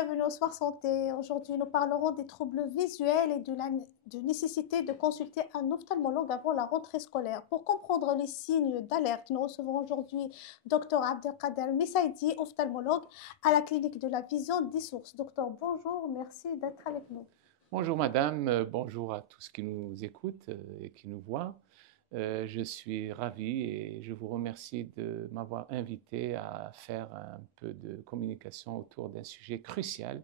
bienvenue au Soir Santé. Aujourd'hui, nous parlerons des troubles visuels et de nécessité de consulter un ophtalmologue avant la rentrée scolaire. Pour comprendre les signes d'alerte, nous recevons aujourd'hui Dr Abdelkader Messaidi, ophtalmologue à la clinique de la vision des sources. Docteur, bonjour, merci d'être avec nous. Bonjour madame, bonjour à tous qui nous écoutent et qui nous voient. Je suis ravi et je vous remercie de m'avoir invité à faire un peu de communication autour d'un sujet crucial,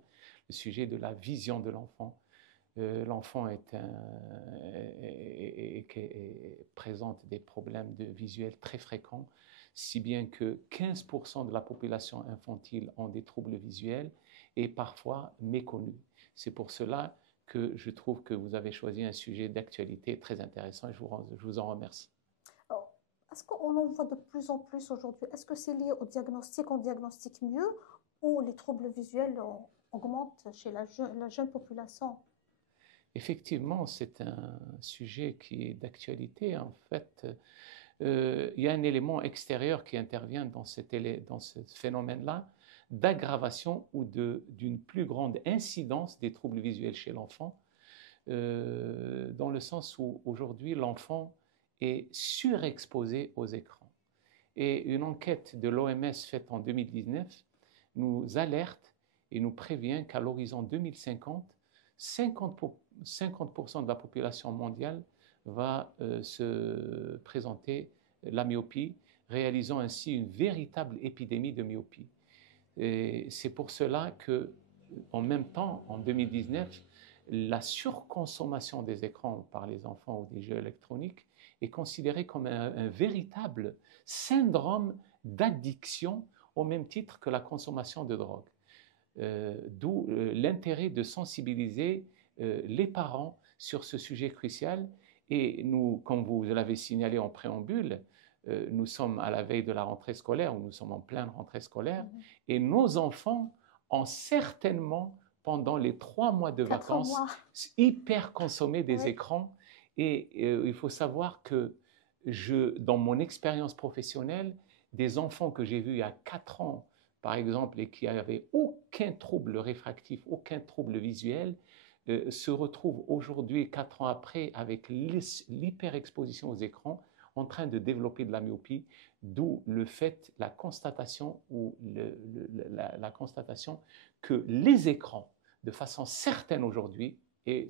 le sujet de la vision de l'enfant. L'enfant présente des problèmes de visuels très fréquents, si bien que 15% de la population infantile ont des troubles visuels et parfois méconnus. C'est pour cela que je trouve que vous avez choisi un sujet d'actualité très intéressant et je vous en remercie. Est-ce qu'on en voit de plus en plus aujourd'hui? Est-ce que c'est lié au diagnostic, on diagnostique mieux ou les troubles visuels augmentent chez la jeune population? Effectivement, c'est un sujet qui est d'actualité. En fait, il y a un élément extérieur qui intervient dans ce phénomène-là d'aggravation ou d'une plus grande incidence des troubles visuels chez l'enfant, dans le sens où aujourd'hui l'enfant est surexposé aux écrans. Et une enquête de l'OMS faite en 2019 nous alerte et nous prévient qu'à l'horizon 2050, 50% de la population mondiale va se présenter la myopie, réalisant ainsi une véritable épidémie de myopie. Et c'est pour cela que, en même temps, en 2019, la surconsommation des écrans par les enfants ou des jeux électroniques est considérée comme un véritable syndrome d'addiction au même titre que la consommation de drogue. D'où l'intérêt de sensibiliser les parents sur ce sujet crucial. Et nous, comme vous l'avez signalé en préambule, nous sommes à la veille de la rentrée scolaire, ou nous sommes en pleine rentrée scolaire, et nos enfants ont certainement, pendant les 3 mois de vacances, hyper consommé des écrans. Et il faut savoir que dans mon expérience professionnelle, des enfants que j'ai vus il y a 4 ans, par exemple, et qui n'avaient aucun trouble réfractif, aucun trouble visuel, se retrouvent aujourd'hui, 4 ans après, avec l'hyperexposition aux écrans, en train de développer de la myopie, d'où la constatation que les écrans, de façon certaine aujourd'hui,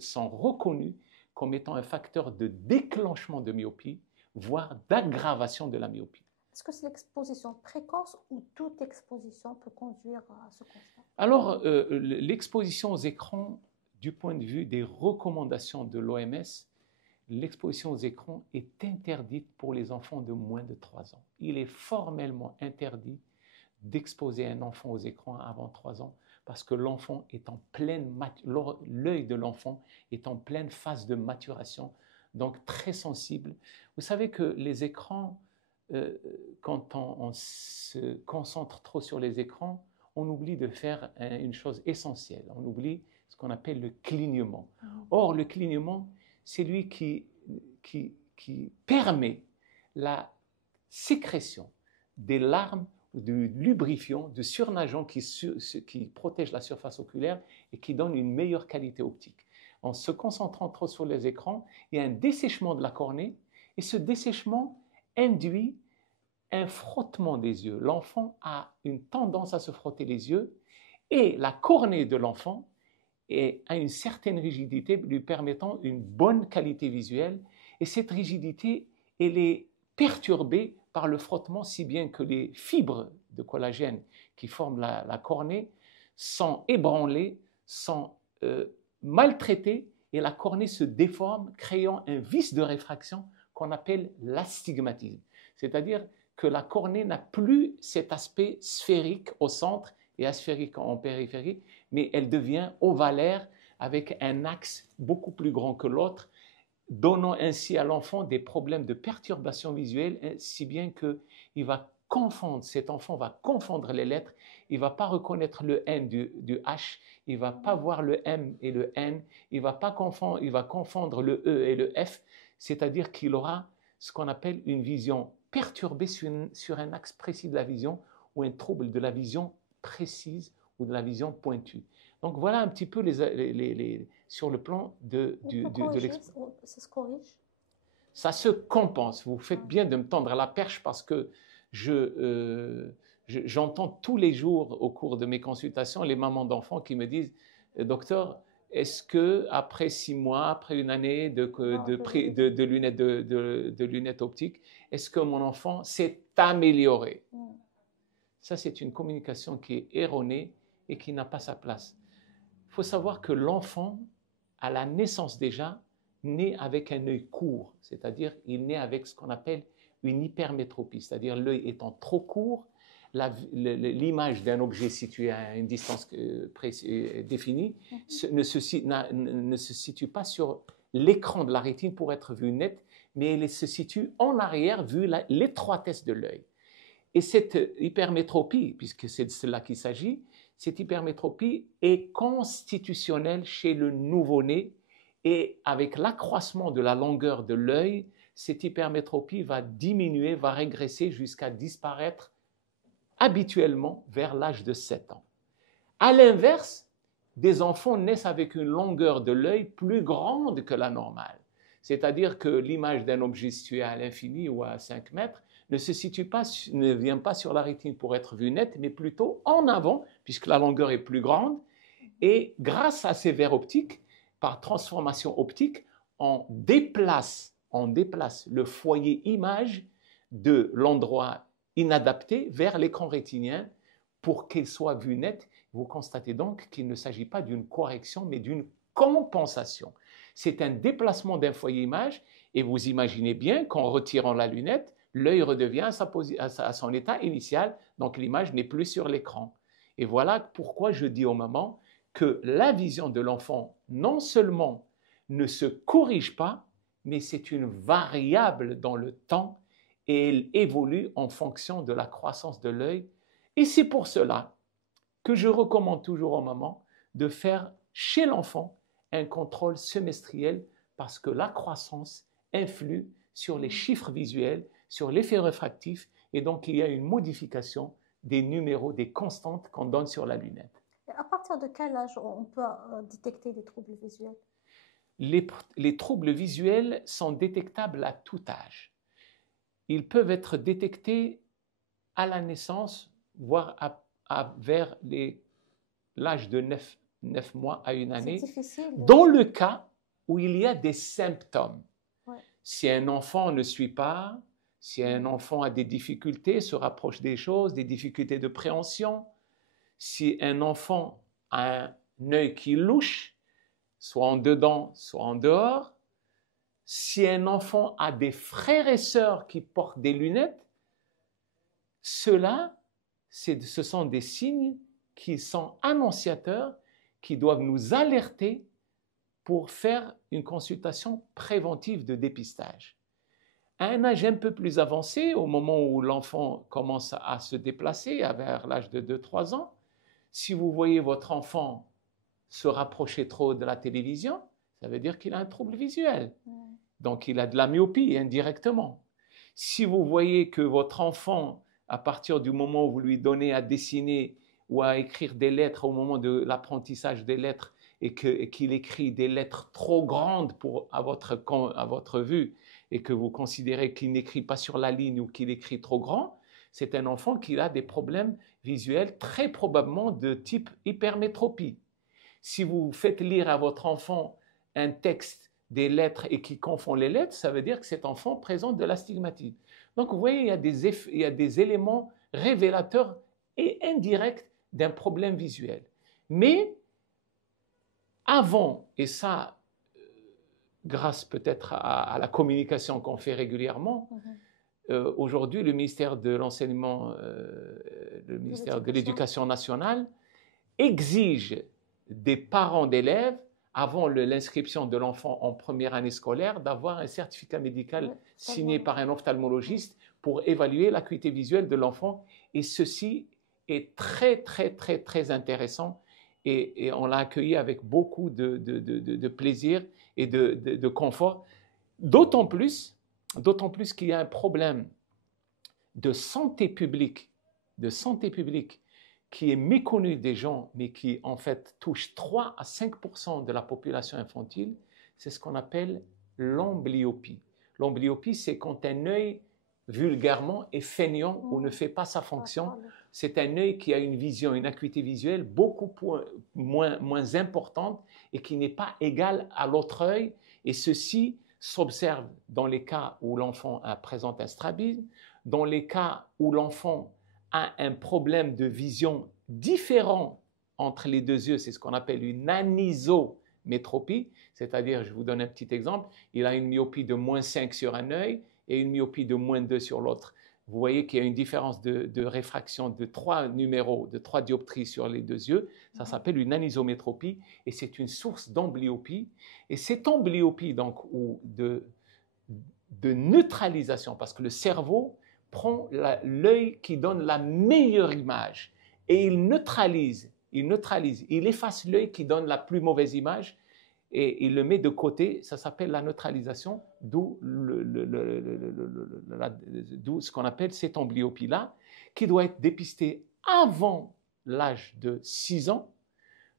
sont reconnus comme étant un facteur de déclenchement de myopie, voire d'aggravation de la myopie. Est-ce que c'est l'exposition précoce ou toute exposition peut conduire à ce constat? Alors, l'exposition aux écrans, du point de vue des recommandations de l'OMS, l'exposition aux écrans est interdite pour les enfants de moins de 3 ans. Il est formellement interdit d'exposer un enfant aux écrans avant 3 ans parce que l'enfant est l'œil de l'enfant est en pleine phase de maturation, donc très sensible. Vous savez que les écrans, quand on se concentre trop sur les écrans, on oublie de faire une chose essentielle. On oublie ce qu'on appelle le clignement. Or, le clignement, c'est lui qui permet la sécrétion des larmes, du lubrifiant, de surnageant qui protège la surface oculaire et qui donne une meilleure qualité optique. En se concentrant trop sur les écrans, il y a un dessèchement de la cornée et ce dessèchement induit un frottement des yeux. L'enfant a une tendance à se frotter les yeux et la cornée de l'enfant a une certaine rigidité lui permettant une bonne qualité visuelle. Et cette rigidité, elle est perturbée par le frottement, si bien que les fibres de collagène qui forment la cornée sont ébranlées, sont maltraitées et la cornée se déforme, créant un vice de réfraction qu'on appelle l'astigmatisme. C'est-à-dire que la cornée n'a plus cet aspect sphérique au centre et asphérique en périphérie, mais elle devient ovalaire avec un axe beaucoup plus grand que l'autre, donnant ainsi à l'enfant des problèmes de perturbation visuelle, si bien que cet enfant va confondre les lettres, il ne va pas reconnaître le N du H, il ne va pas voir le M et le N, il va confondre le E et le F, c'est-à-dire qu'il aura ce qu'on appelle une vision perturbée sur un axe précis de la vision ou un trouble de la vision précise ou de la vision pointue. Donc voilà un petit peu sur le plan de l'expérience. Ça se corrige. Ça se compense. Vous faites bien de me tendre la perche parce que j'entends tous les jours au cours de mes consultations les mamans d'enfants qui me disent « Docteur, est-ce que après 6 mois, après une année de lunettes optiques, est-ce que mon enfant s'est amélioré ?» Ça, c'est une communication qui est erronée et qui n'a pas sa place. Il faut savoir que l'enfant, à la naissance déjà, naît avec un œil court, c'est-à-dire il naît avec ce qu'on appelle une hypermétropie, c'est-à-dire l'œil étant trop court, l'image d'un objet situé à une distance définie ne se situe pas sur l'écran de la rétine pour être vue nette, mais elle se situe en arrière vu l'étroitesse de l'œil. Et cette hypermétropie, puisque c'est de cela qu'il s'agit, cette hypermétropie est constitutionnelle chez le nouveau-né et avec l'accroissement de la longueur de l'œil, cette hypermétropie va diminuer, va régresser jusqu'à disparaître habituellement vers l'âge de 7 ans. À l'inverse, des enfants naissent avec une longueur de l'œil plus grande que la normale. C'est-à-dire que l'image d'un objet situé à l'infini ou à 5 mètres ne vient pas sur la rétine pour être vue nette, mais plutôt en avant, puisque la longueur est plus grande. Et grâce à ces verres optiques, par transformation optique, on déplace le foyer image de l'endroit inadapté vers l'écran rétinien pour qu'il soit vu net. Vous constatez donc qu'il ne s'agit pas d'une correction, mais d'une compensation. C'est un déplacement d'un foyer image et vous imaginez bien qu'en retirant la lunette, l'œil redevient à son état initial, donc l'image n'est plus sur l'écran. Et voilà pourquoi je dis aux mamans que la vision de l'enfant, non seulement ne se corrige pas, mais c'est une variable dans le temps et elle évolue en fonction de la croissance de l'œil. Et c'est pour cela que je recommande toujours aux mamans de faire chez l'enfant un contrôle semestriel parce que la croissance influe sur les chiffres visuels, sur l'effet réfractif et donc il y a une modification des numéros, des constantes qu'on donne sur la lunette. À partir de quel âge on peut détecter des troubles visuels? Les troubles visuels sont détectables à tout âge. Ils peuvent être détectés à la naissance, voire vers l'âge de 9 mois à une année, dans le cas où il y a des symptômes. Ouais. Si un enfant ne suit pas, si un enfant a des difficultés, se rapproche des choses, des difficultés de préhension, si un enfant a un œil qui louche, soit en dedans, soit en dehors, si un enfant a des frères et sœurs qui portent des lunettes, ce sont des signes qui sont annonciateurs, qui doivent nous alerter pour faire une consultation préventive de dépistage. À un âge un peu plus avancé, au moment où l'enfant commence à se déplacer, vers l'âge de 2-3 ans, si vous voyez votre enfant se rapprocher trop de la télévision, ça veut dire qu'il a un trouble visuel. Donc, il a de la myopie indirectement. Si vous voyez que votre enfant, à partir du moment où vous lui donnez à dessiner ou à écrire des lettres au moment de l'apprentissage des lettres et qu'il écrit des lettres trop grandes à votre vue et que vous considérez qu'il n'écrit pas sur la ligne ou qu'il écrit trop grand, c'est un enfant qui a des problèmes visuels très probablement de type hypermétropie. Si vous faites lire à votre enfant un texte, des lettres et qui confond les lettres, ça veut dire que cet enfant présente de l'astigmatisme. Donc vous voyez, il y a des éléments révélateurs et indirects d'un problème visuel. Mais avant, et ça, grâce peut-être à la communication qu'on fait régulièrement, aujourd'hui, le ministère de l'Enseignement, le ministère de l'Éducation nationale exige des parents d'élèves, avant l'inscription de l'enfant en première année scolaire, d'avoir un certificat médical signé par un ophtalmologiste pour évaluer l'acuité visuelle de l'enfant. Et ceci est très, très, très, très intéressant. Et on l'a accueilli avec beaucoup de plaisir et de confort. D'autant plus qu'il y a un problème de santé publique qui est méconnu des gens, mais qui en fait touche 3 à 5% de la population infantile, c'est ce qu'on appelle l'amblyopie. L'amblyopie, c'est quand un œil, vulgairement, est feignant ou ne fait pas sa fonction. C'est un œil qui a une vision, une acuité visuelle beaucoup moins importante et qui n'est pas égale à l'autre œil. Et ceci s'observe dans les cas où l'enfant présente un strabisme, dans les cas où l'enfant a un problème de vision différent entre les deux yeux, c'est ce qu'on appelle une anisométropie, c'est-à-dire, je vous donne un petit exemple, il a une myopie de -5 sur un œil et une myopie de -2 sur l'autre. Vous voyez qu'il y a une différence de réfraction de 3 numéros, de 3 dioptries sur les deux yeux. Ça s'appelle une anisométropie et c'est une source d'amblyopie. Et cette amblyopie, donc, ou de neutralisation, parce que le cerveau prend l'œil qui donne la meilleure image et il neutralise, il efface l'œil qui donne la plus mauvaise image et il le met de côté. Ça s'appelle la neutralisation, d'où ce qu'on appelle cette amblyopie-là, qui doit être dépistée avant l'âge de 6 ans,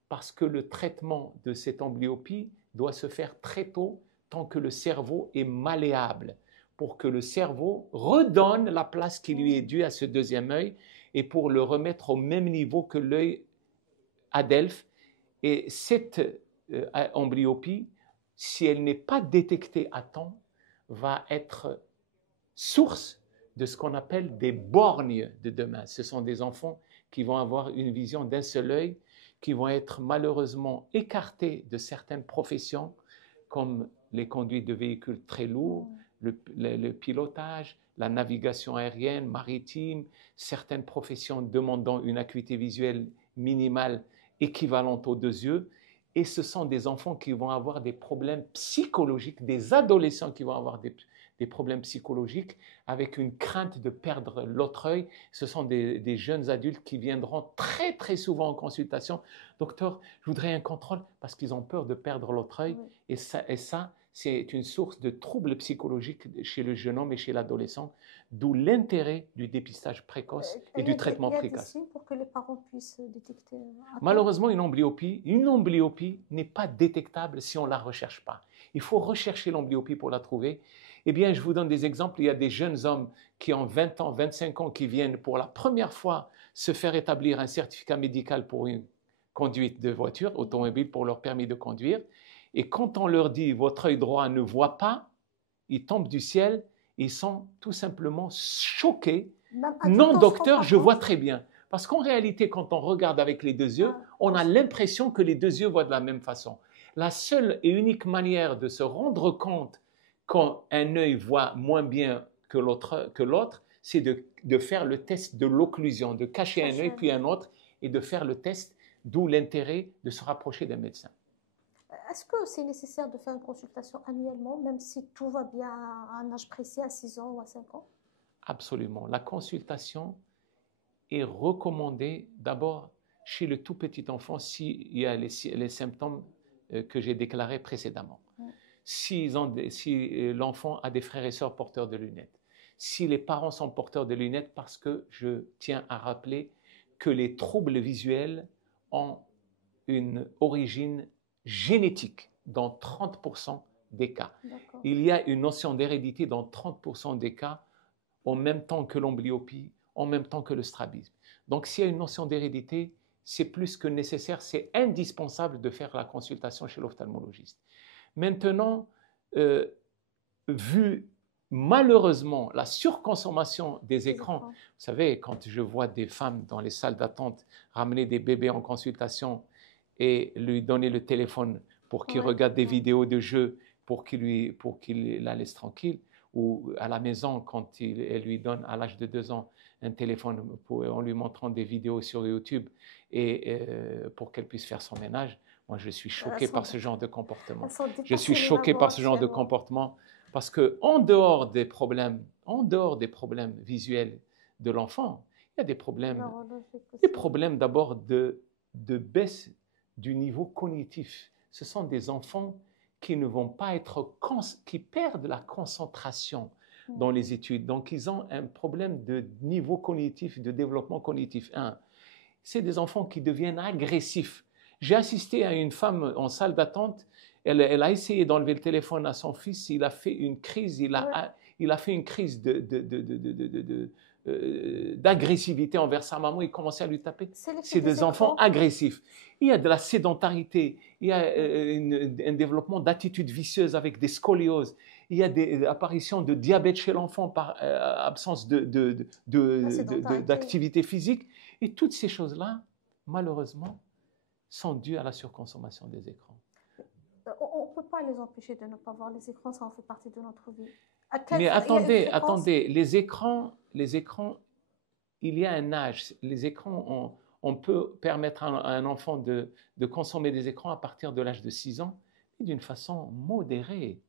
parce que le traitement de cette amblyopie doit se faire très tôt, tant que le cerveau est malléable, pour que le cerveau redonne la place qui lui est due à ce deuxième œil et pour le remettre au même niveau que l'œil adelphe. Et cette amblyopie, si elle n'est pas détectée à temps, va être source de ce qu'on appelle des borgnes de demain. Ce sont des enfants qui vont avoir une vision d'un seul œil, qui vont être malheureusement écartés de certaines professions, comme les conduites de véhicules très lourds, le pilotage, la navigation aérienne, maritime, certaines professions demandant une acuité visuelle minimale équivalente aux deux yeux. Et ce sont des enfants qui vont avoir des problèmes psychologiques, des adolescents qui vont avoir des problèmes psychologiques avec une crainte de perdre l'autre œil. Ce sont des jeunes adultes qui viendront très très souvent en consultation. Docteur, je voudrais un contrôle parce qu'ils ont peur de perdre l'autre œil. Et ça, c'est une source de troubles psychologiques chez le jeune homme et chez l'adolescent, d'où l'intérêt du dépistage précoce et du traitement précoce. Il y a des signes pour que les parents puissent détecter. Malheureusement, une amblyopie n'est pas détectable si on ne la recherche pas. Il faut rechercher l'amblyopie pour la trouver. Eh bien, je vous donne des exemples. Il y a des jeunes hommes qui ont 20 ans, 25 ans, qui viennent pour la première fois se faire établir un certificat médical pour une conduite de voiture, automobile, pour leur permis de conduire. Et quand on leur dit « votre œil droit ne voit pas », ils tombent du ciel, ils sont tout simplement choqués. « Non, docteur, je vois très bien ». Parce qu'en réalité, quand on regarde avec les deux yeux, on a l'impression que les deux yeux voient de la même façon. La seule et unique manière de se rendre compte quand un œil voit moins bien que l'autre, c'est de faire le test de l'occlusion, de cacher un œil puis un autre et de faire le test, d'où l'intérêt de se rapprocher d'un médecin. Est-ce que c'est nécessaire de faire une consultation annuellement, même si tout va bien à un âge précis, à 6 ans ou à 5 ans? Absolument. La consultation est recommandée d'abord chez le tout petit enfant s'il y a les symptômes que j'ai déclarés précédemment. Si l'enfant a des frères et sœurs porteurs de lunettes, si les parents sont porteurs de lunettes, parce que je tiens à rappeler que les troubles visuels ont une origine génétique dans 30% des cas. Il y a une notion d'hérédité dans 30% des cas, en même temps que l'amblyopie, en même temps que le strabisme. Donc s'il y a une notion d'hérédité, c'est plus que nécessaire, c'est indispensable de faire la consultation chez l'ophtalmologiste. Maintenant, vu malheureusement la surconsommation des écrans, vous savez, quand je vois des femmes dans les salles d'attente ramener des bébés en consultation et lui donner le téléphone pour qu'il regarde des vidéos de jeux pour qu'il la laisse tranquille, ou à la maison, quand elle lui donne à l'âge de 2 ans un téléphone en lui montrant des vidéos sur YouTube et pour qu'elle puisse faire son ménage. Moi, je suis choqué par ce genre de comportement. Je suis choqué par ce genre de comportement parce qu'en dehors des problèmes visuels de l'enfant, il y a des problèmes d'abord de baisse du niveau cognitif. Ce sont des enfants qui ne vont pas qui perdent la concentration dans les études. Donc, ils ont un problème de niveau cognitif, de développement cognitif. c'est des enfants qui deviennent agressifs. J'ai assisté à une femme en salle d'attente, elle a essayé d'enlever le téléphone à son fils, il a fait une crise, il a fait une crise d'agressivité envers sa maman, il commençait à lui taper. C'est des enfants agressifs. Il y a de la sédentarité, il y a un développement d'attitudes vicieuses avec des scolioses, il y a des apparitions de diabète chez l'enfant par absence d'activité physique. Et toutes ces choses-là, malheureusement, sont dues à la surconsommation des écrans. On ne peut pas les empêcher de ne pas voir les écrans, ça en fait partie de notre vie. Mais attendez, les écrans, il y a un âge. Les écrans, on peut permettre à un enfant de consommer des écrans à partir de l'âge de 6 ans, mais d'une façon modérée.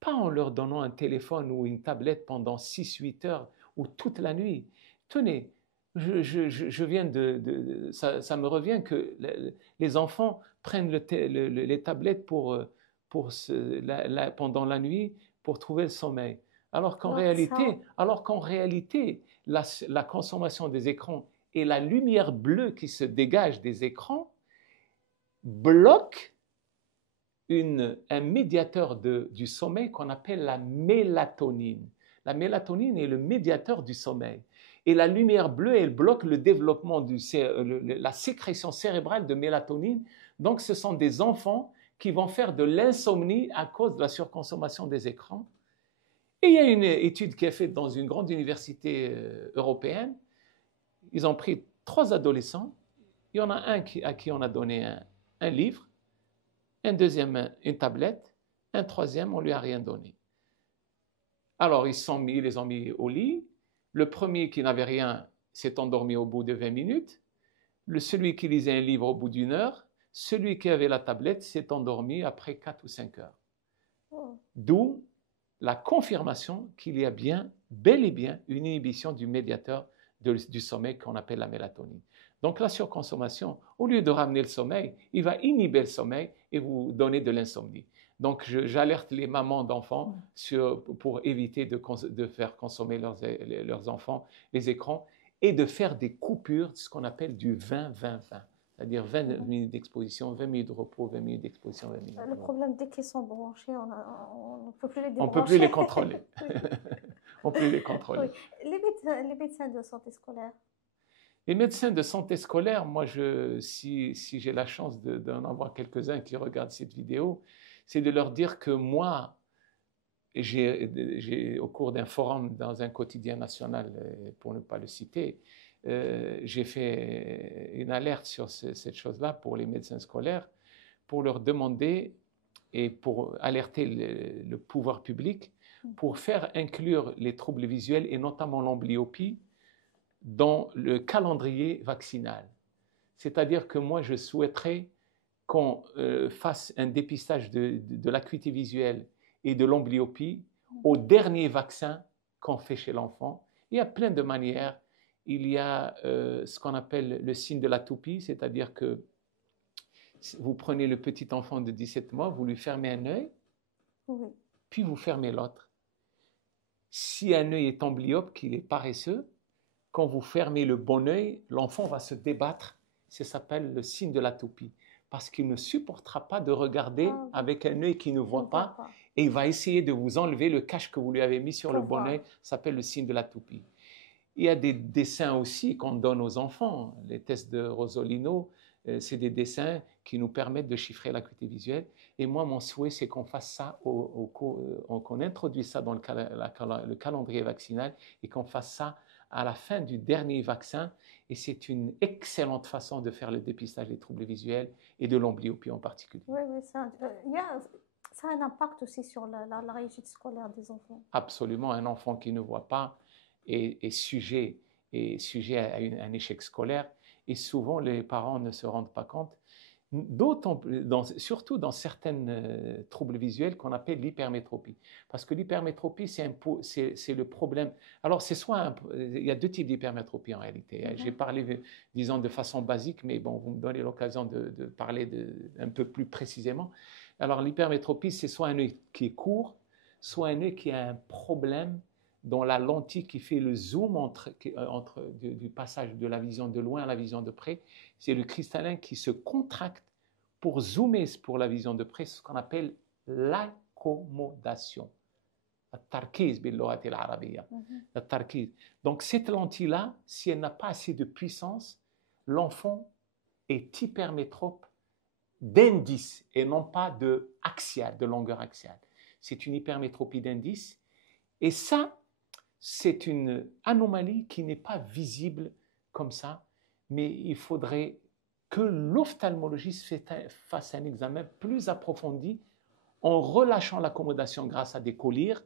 Pas en leur donnant un téléphone ou une tablette pendant 6-8 heures ou toute la nuit. Tenez, je viens ça me revient que les enfants prennent les tablettes pendant la nuit pour trouver le sommeil. Alors qu'en réalité, la consommation des écrans et la lumière bleue qui se dégage des écrans bloque un médiateur du sommeil qu'on appelle la mélatonine. La mélatonine est le médiateur du sommeil. Et la lumière bleue, elle bloque le développement la sécrétion cérébrale de mélatonine. Donc, ce sont des enfants qui vont faire de l'insomnie à cause de la surconsommation des écrans. Et il y a une étude qui est faite dans une grande université européenne. Ils ont pris 3 adolescents. Il y en a un à qui on a donné un livre, un deuxième une tablette, un troisième, on ne lui a rien donné. Alors, ils les ont mis au lit. Le premier qui n'avait rien s'est endormi au bout de 20 minutes. Celui qui lisait un livre au bout d'1 heure. Celui qui avait la tablette s'est endormi après 4 ou 5 heures. D'où la confirmation qu'il y a bel et bien, une inhibition du médiateur du sommeil qu'on appelle la mélatonine. Donc la surconsommation, au lieu de ramener le sommeil, il va inhiber le sommeil et vous donner de l'insomnie. Donc j'alerte les mamans d'enfants pour éviter de faire consommer leurs enfants les écrans et de faire des coupures, ce qu'on appelle du 20-20-20. C'est-à-dire 20 minutes d'exposition, 20 minutes de repos, 20 minutes d'exposition, 20 minutes de repos. Le problème, dès qu'ils sont branchés, on ne peut plus les débrancher. On ne peut plus les contrôler. On peut plus les contrôler. Oui. Les médecins de santé scolaire. Les médecins de santé scolaire, moi, si j'ai la chance d'en avoir quelques-uns qui regardent cette vidéo, c'est de leur dire que moi, au cours d'un forum dans un quotidien national, pour ne pas le citer, j'ai fait une alerte sur cette chose-là pour les médecins scolaires, pour leur demander et pour alerter le pouvoir public pour faire inclure les troubles visuels et notamment l'amblyopie dans le calendrier vaccinal. C'est-à-dire que moi, je souhaiterais qu'on fasse un dépistage de l'acuité visuelle et de l'amblyopie au dernier vaccin qu'on fait chez l'enfant. Il y a plein de manières. Il y a ce qu'on appelle le signe de la toupie, c'est-à-dire que vous prenez le petit enfant de 17 mois, vous lui fermez un œil, puis vous fermez l'autre. Si un œil est amblyope, qu'il est paresseux, quand vous fermez le bon œil, l'enfant va se débattre. Ça s'appelle le signe de la toupie. Parce qu'il ne supportera pas de regarder avec un œil qui ne voit pas. Et il va essayer de vous enlever le cache que vous lui avez mis sur le bon œil. Ça s'appelle le signe de la toupie. Il y a des dessins aussi qu'on donne aux enfants. Les tests de Rosolino, c'est des dessins qui nous permettent de chiffrer l'acuité visuelle. Et moi, mon souhait, c'est qu'on fasse ça, qu'on introduise ça dans le calendrier vaccinal et qu'on fasse ça à la fin du dernier vaccin. Et c'est une excellente façon de faire le dépistage des troubles visuels et de l'amblyopie en particulier. Oui, ça a un impact aussi sur la réussite scolaire des enfants. Absolument. Un enfant qui ne voit pas est sujet à un échec scolaire. Et souvent, les parents ne se rendent pas compte, surtout dans certains troubles visuels qu'on appelle l'hypermétropie. Parce que l'hypermétropie, c'est le problème. Alors, il y a 2 types d'hypermétropie en réalité. J'ai parlé, disons, de façon basique, mais bon, vous me donnez l'occasion de parler un peu plus précisément. Alors, l'hypermétropie, c'est soit un œil qui est court, soit un œil qui a un problème dans la lentille qui fait le zoom du passage de la vision de loin à la vision de près. C'est le cristallin qui se contracte pour zoomer pour la vision de près, ce qu'on appelle l'accommodation. التركيز باللغة العربية. التركيز. Donc cette lentille-là, si elle n'a pas assez de puissance, l'enfant est hypermétrope d'indice et non pas de axial, de longueur axiale. C'est une hypermétropie d'indice et ça, c'est une anomalie qui n'est pas visible comme ça, mais il faudrait que l'ophtalmologiste fasse un examen plus approfondi en relâchant l'accommodation grâce à des collyres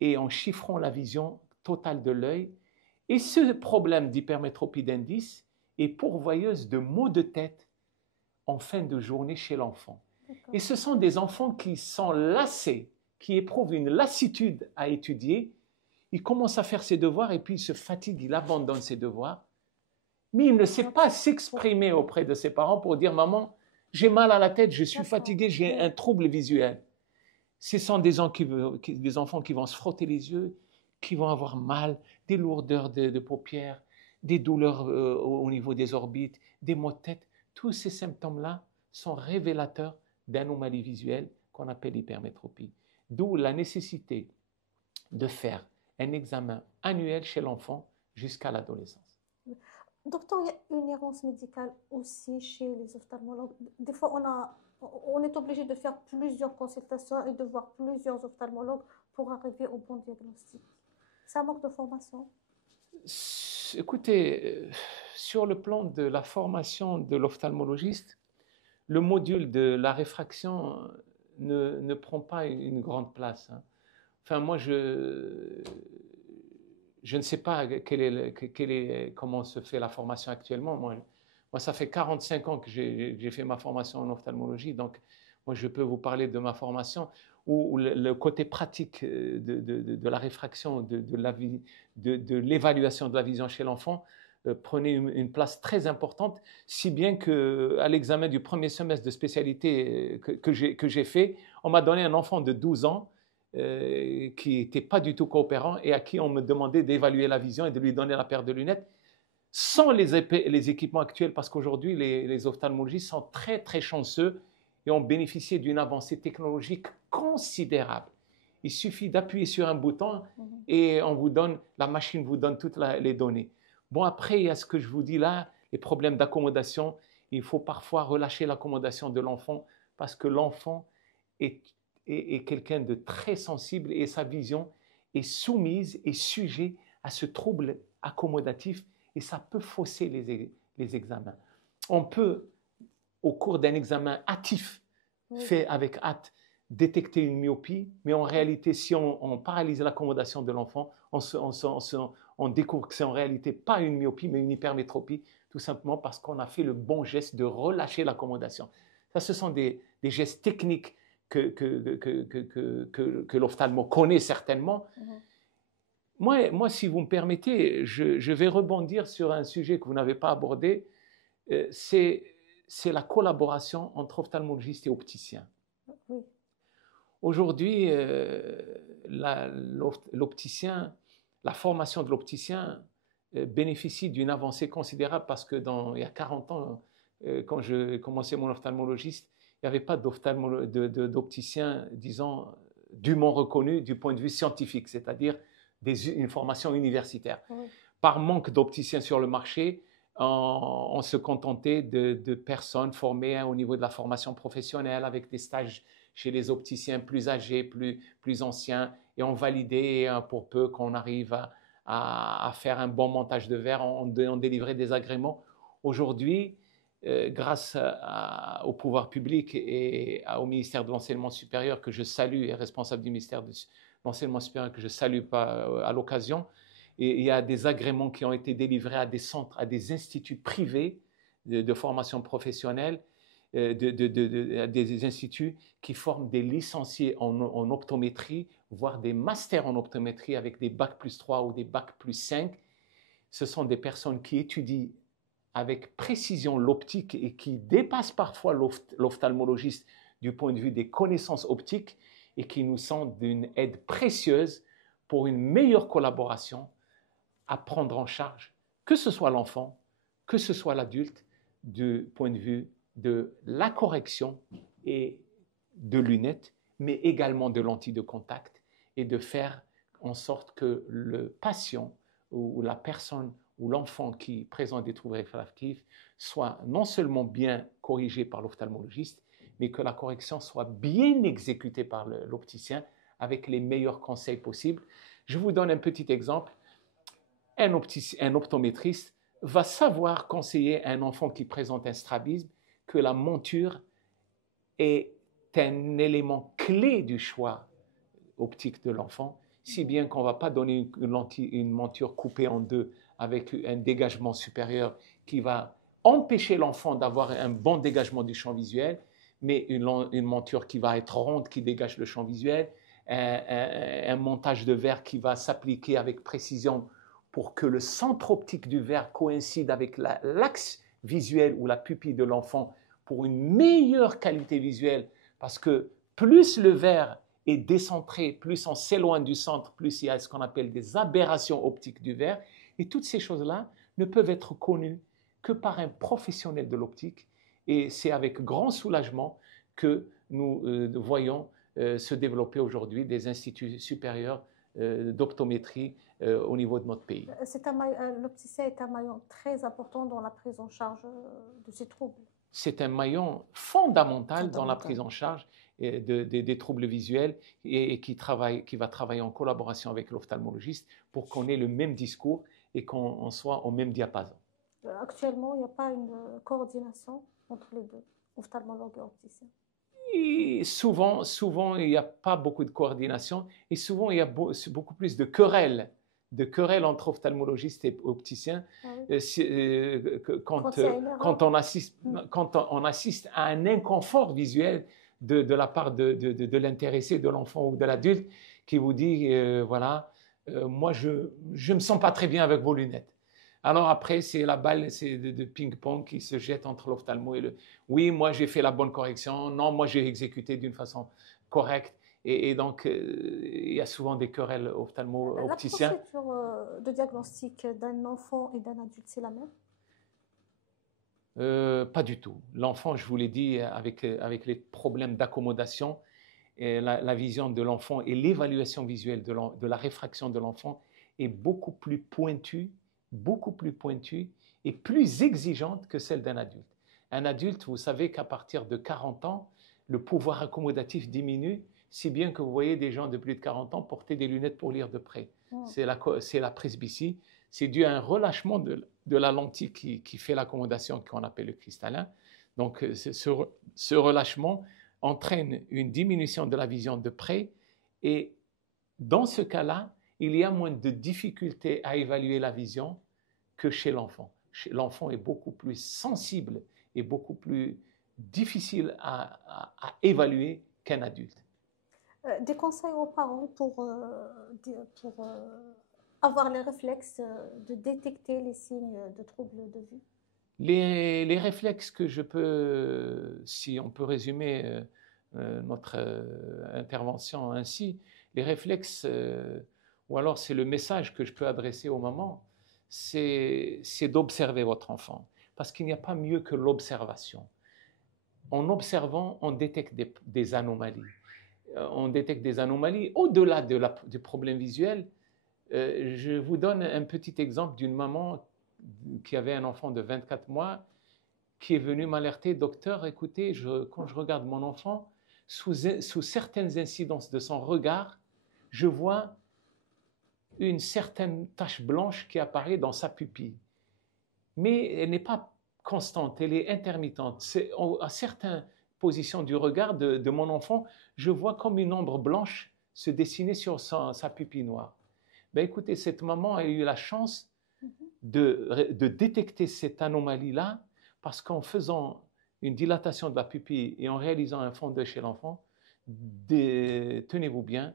et en chiffrant la vision totale de l'œil. Et ce problème d'hypermétropie d'indice est pourvoyeuse de maux de tête en fin de journée chez l'enfant. Et ce sont des enfants qui sont lassés, qui éprouvent une lassitude à étudier. Il commence à faire ses devoirs et puis il se fatigue, il abandonne ses devoirs. Mais il ne sait pas s'exprimer auprès de ses parents pour dire « Maman, j'ai mal à la tête, je suis fatigué, j'ai un trouble visuel. » Ce sont des enfants qui vont se frotter les yeux, qui vont avoir mal, des lourdeurs de paupières, des douleurs au niveau des orbites, des maux de tête. Tous ces symptômes-là sont révélateurs d'anomalies visuelles qu'on appelle hypermétropie. D'où la nécessité de faire un examen annuel chez l'enfant jusqu'à l'adolescence. Docteur, il y a une errance médicale aussi chez les ophtalmologues. Des fois, on est obligé de faire plusieurs consultations et de voir plusieurs ophtalmologues pour arriver au bon diagnostic. C'est un manque de formation? Écoutez, sur le plan de la formation de l'ophtalmologiste, le module de la réfraction ne prend pas une grande place. Enfin, moi, je ne sais pas comment se fait la formation actuellement. Moi, ça fait 45 ans que j'ai fait ma formation en ophtalmologie, donc moi, je peux vous parler de ma formation où le côté pratique de la réfraction, de l'évaluation de la vision chez l'enfant prenait une place très importante, si bien qu'à l'examen du premier semestre de spécialité que j'ai fait, on m'a donné un enfant de 12 ans qui n'était pas du tout coopérant et à qui on me demandait d'évaluer la vision et de lui donner la paire de lunettes sans les équipements actuels, parce qu'aujourd'hui, les ophtalmologistes sont très, très chanceux et ont bénéficié d'une avancée technologique considérable. Il suffit d'appuyer sur un bouton et la machine vous donne toutes les données. Bon, après, il y a ce que je vous dis là, les problèmes d'accommodation. Il faut parfois relâcher l'accommodation de l'enfant parce que l'enfant est quelqu'un de très sensible et sa vision est soumise et sujet à ce trouble accommodatif et ça peut fausser les examens. On peut, au cours d'un examen hâtif, fait avec hâte, détecter une myopie, mais en réalité, si on paralyse l'accommodation de l'enfant, on découvre que c'est en réalité pas une myopie, mais une hypermétropie, tout simplement parce qu'on a fait le bon geste de relâcher l'accommodation. Ça, ce sont des gestes techniques que l'ophtalmo connaît certainement. Moi, si vous me permettez, je vais rebondir sur un sujet que vous n'avez pas abordé, c'est la collaboration entre ophtalmologistes et opticiens. Aujourd'hui, l'opticien, la formation de l'opticien bénéficie d'une avancée considérable parce que il y a 40 ans, quand je commençais mon ophtalmologiste, il n'y avait pas d'opticien, disons, dûment reconnu du point de vue scientifique, c'est-à-dire une formation universitaire. Par manque d'opticiens sur le marché, on se contentait de personnes formées au niveau de la formation professionnelle avec des stages chez les opticiens plus âgés, plus anciens, et on validait pour peu qu'on arrive à faire un bon montage de verre, on délivrait des agréments. Aujourd'hui, grâce au pouvoir public et au ministère de l'Enseignement supérieur que je salue, et responsable du ministère de l'Enseignement supérieur que je salue à l'occasion, et il y a des agréments qui ont été délivrés à des centres, à des instituts privés de formation professionnelle, des instituts qui forment des licenciés en optométrie, voire des masters en optométrie avec des bac plus 3 ou des bac plus 5. Ce sont des personnes qui étudient avec précision l'optique et qui dépassent parfois l'ophtalmologiste du point de vue des connaissances optiques et qui nous sont d'une aide précieuse pour une meilleure collaboration à prendre en charge, que ce soit l'enfant, que ce soit l'adulte, du point de vue de la correction et de lunettes, mais également de lentilles de contact, et de faire en sorte que le patient ou la personne ou l'enfant qui présente des troubles réfractifs soit non seulement bien corrigé par l'ophtalmologiste, mais que la correction soit bien exécutée par l'opticien avec les meilleurs conseils possibles. Je vous donne un petit exemple. Un optométriste va savoir conseiller à un enfant qui présente un strabisme que la monture est un élément clé du choix optique de l'enfant, si bien qu'on ne va pas donner une monture coupée en deux avec un dégagement supérieur qui va empêcher l'enfant d'avoir un bon dégagement du champ visuel, mais une monture qui va être ronde, qui dégage le champ visuel, un montage de verre qui va s'appliquer avec précision pour que le centre optique du verre coïncide avec l'axe visuel ou la pupille de l'enfant pour une meilleure qualité visuelle, parce que plus le verre est décentré, plus on s'éloigne du centre, plus il y a ce qu'on appelle des aberrations optiques du verre. Et toutes ces choses-là ne peuvent être connues que par un professionnel de l'optique. Et c'est avec grand soulagement que nous voyons se développer aujourd'hui des instituts supérieurs d'optométrie au niveau de notre pays. L'opticien est un maillon très important dans la prise en charge de ces troubles. C'est un maillon fondamental dans la prise en charge des troubles visuels et qui va travailler en collaboration avec l'ophtalmologiste pour qu'on ait le même discours et qu'on soit au même diapason. Actuellement, il n'y a pas une coordination entre les deux, ophtalmologue et opticien. Et souvent, il n'y a pas beaucoup de coordination et souvent, il y a beaucoup plus de querelles entre ophtalmologistes et opticiens quand on assiste à un inconfort visuel de la part de l'intéressé, de l'enfant ou de l'adulte qui vous dit voilà, moi je ne me sens pas très bien avec vos lunettes. Alors après, c'est la balle de ping-pong qui se jette entre l'ophtalmo et le « oui, moi j'ai fait la bonne correction, non, moi j'ai exécuté d'une façon correcte ». Et donc, il y a souvent des querelles ophtalmo-opticiens. La procédure de diagnostic d'un enfant et d'un adulte, c'est la même? Pas du tout. L'enfant, je vous l'ai dit, avec les problèmes d'accommodation, la vision de l'enfant et l'évaluation visuelle de la réfraction de l'enfant est beaucoup plus pointue et plus exigeante que celle d'un adulte. Un adulte, vous savez qu'à partir de 40 ans, le pouvoir accommodatif diminue, si bien que vous voyez des gens de plus de 40 ans porter des lunettes pour lire de près. C'est la presbytie. C'est dû à un relâchement de la lentille qui fait l'accommodation qu'on appelle le cristallin. Donc, ce relâchement entraîne une diminution de la vision de près et dans ce cas-là, il y a moins de difficultés à évaluer la vision que chez l'enfant. L'enfant est beaucoup plus sensible et beaucoup plus difficile à évaluer qu'un adulte. Des conseils aux parents pour avoir les réflexes de détecter les signes de troubles de vue? Les réflexes que je peux, si on peut résumer notre intervention ainsi, les réflexes, ou alors c'est le message que je peux adresser aux mamans, c'est d'observer votre enfant, parce qu'il n'y a pas mieux que l'observation. En observant, on détecte des anomalies. On détecte des anomalies au-delà du problème visuel. Je vous donne un petit exemple d'une maman qui avait un enfant de 24 mois qui est venue m'alerter, docteur, écoutez, quand je regarde mon enfant, sous certaines incidences de son regard, je vois une certaine tache blanche qui apparaît dans sa pupille. Mais elle n'est pas constante, elle est intermittente. À certaines positions du regard de mon enfant, je vois comme une ombre blanche se dessiner sur sa pupille noire. Ben écoutez, cette maman a eu la chance de détecter cette anomalie-là parce qu'en faisant une dilatation de la pupille et en réalisant un fond d'œil chez l'enfant, tenez-vous bien,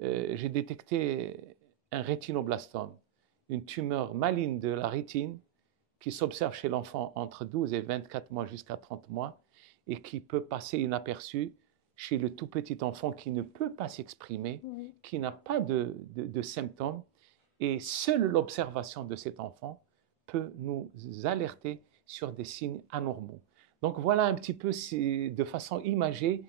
j'ai détecté un rétinoblastome, une tumeur maligne de la rétine qui s'observe chez l'enfant entre 12 et 24 mois jusqu'à 30 mois et qui peut passer inaperçue chez le tout petit enfant qui ne peut pas s'exprimer, qui n'a pas de symptômes, et seule l'observation de cet enfant peut nous alerter sur des signes anormaux. Donc voilà un petit peu de façon imagée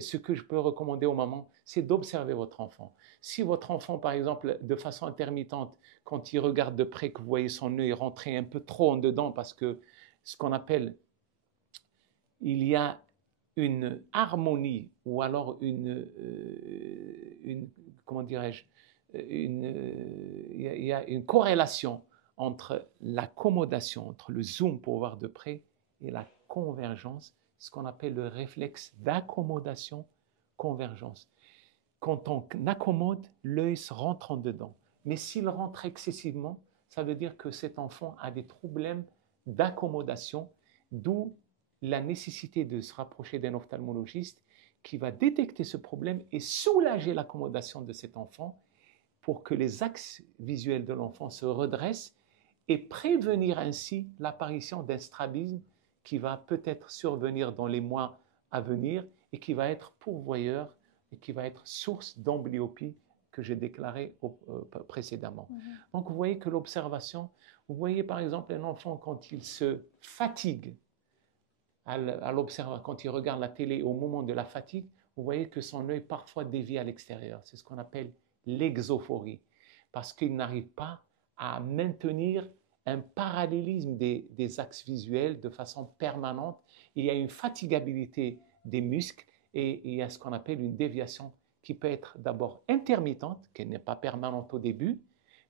ce que je peux recommander aux mamans, c'est d'observer votre enfant. Si votre enfant, par exemple, de façon intermittente, quand il regarde de près, que vous voyez son œil rentrer un peu trop en dedans parce que ce qu'on appelle, il y a une harmonie ou alors comment dirais-je, il y a une corrélation entre l'accommodation, entre le zoom pour voir de près et la convergence, ce qu'on appelle le réflexe d'accommodation-convergence. Quand on accommode, l'œil se rentre en dedans. Mais s'il rentre excessivement, ça veut dire que cet enfant a des problèmes d'accommodation, d'où la nécessité de se rapprocher d'un ophtalmologiste qui va détecter ce problème et soulager l'accommodation de cet enfant pour que les axes visuels de l'enfant se redressent et prévenir ainsi l'apparition d'un strabisme qui va peut-être survenir dans les mois à venir et qui va être pourvoyeur et qui va être source d'amblyopie que j'ai déclaré précédemment. Donc vous voyez que l'observation, vous voyez par exemple un enfant quand il se fatigue à l'observer, quand il regarde la télé au moment de la fatigue, vous voyez que son œil parfois dévie à l'extérieur. C'est ce qu'on appelle l'exophorie, parce qu'il n'arrive pas à maintenir un parallélisme des axes visuels de façon permanente. Il y a une fatigabilité des muscles et il y a ce qu'on appelle une déviation qui peut être d'abord intermittente, qui n'est pas permanente au début,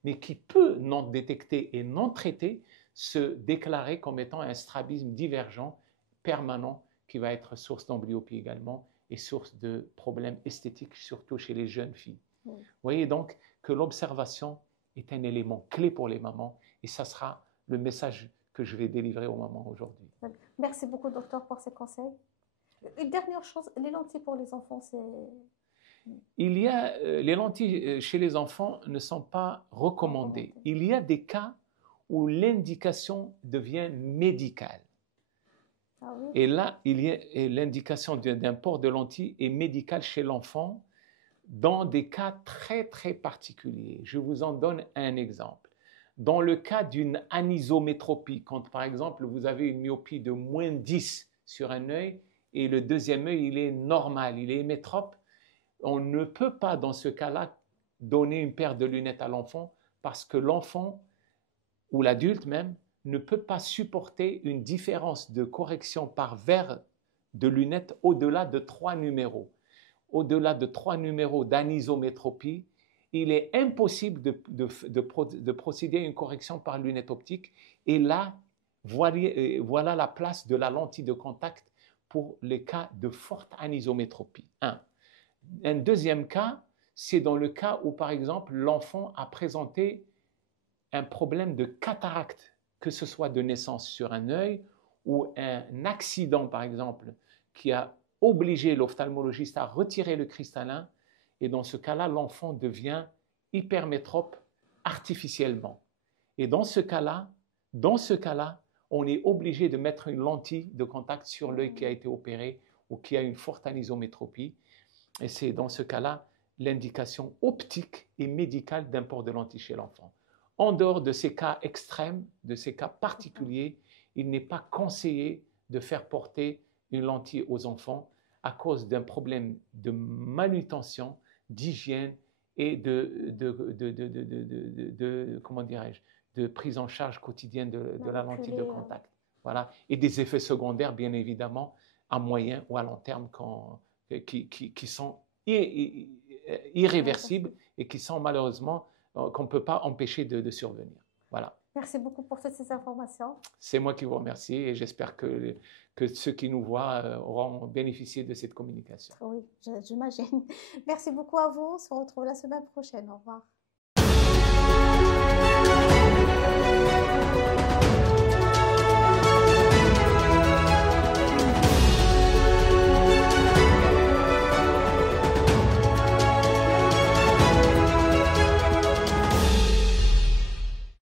mais qui peut, non détectée et non traitée, se déclarer comme étant un strabisme divergent permanent qui va être source d'amblyopie également et source de problèmes esthétiques, surtout chez les jeunes filles. Vous voyez donc que l'observation est un élément clé pour les mamans et ça sera le message que je vais délivrer aux mamans aujourd'hui. Merci beaucoup, docteur, pour ces conseils. Une dernière chose, les lentilles pour les enfants, c'est... Il y a, les lentilles chez les enfants ne sont pas recommandées. Il y a des cas où l'indication devient médicale. Ah oui. Et là, il y a l'indication d'un port de lentilles est médicale chez l'enfant dans des cas très, très particuliers. Je vous en donne un exemple. Dans le cas d'une anisométropie, quand par exemple vous avez une myopie de -10 sur un œil et le deuxième œil il est normal, il est hémétrope, on ne peut pas dans ce cas-là donner une paire de lunettes à l'enfant parce que l'enfant ou l'adulte même ne peut pas supporter une différence de correction par verre de lunettes au-delà de 3 numéros. Au-delà de 3 numéros d'anisométropie, il est impossible de procéder à une correction par lunette optique. Et là, voilà la place de la lentille de contact pour les cas de forte anisométropie. Un deuxième cas, c'est dans le cas où, par exemple, l'enfant a présenté un problème de cataracte, que ce soit de naissance sur un œil ou un accident, par exemple, qui a obligé l'ophtalmologiste à retirer le cristallin. Et dans ce cas-là, l'enfant devient hypermétrope artificiellement. Et dans ce cas-là, on est obligé de mettre une lentille de contact sur l'œil qui a été opéré ou qui a une forte anisométropie. Et c'est dans ce cas-là l'indication optique et médicale d'un port de lentille chez l'enfant. En dehors de ces cas extrêmes, de ces cas particuliers, il n'est pas conseillé de faire porter une lentille aux enfants à cause d'un problème de manutention, d'hygiène et comment dirais-je, de prise en charge quotidienne de la lentille de contact. Voilà. Et des effets secondaires, bien évidemment, à moyen ou à long terme qui sont irréversibles et qui sont malheureusement qu'on ne peut pas empêcher de survenir. Voilà. Merci beaucoup pour toutes ces informations. C'est moi qui vous remercie et j'espère que ceux qui nous voient auront bénéficié de cette communication. Oui, j'imagine. Merci beaucoup à vous. On se retrouve la semaine prochaine. Au revoir.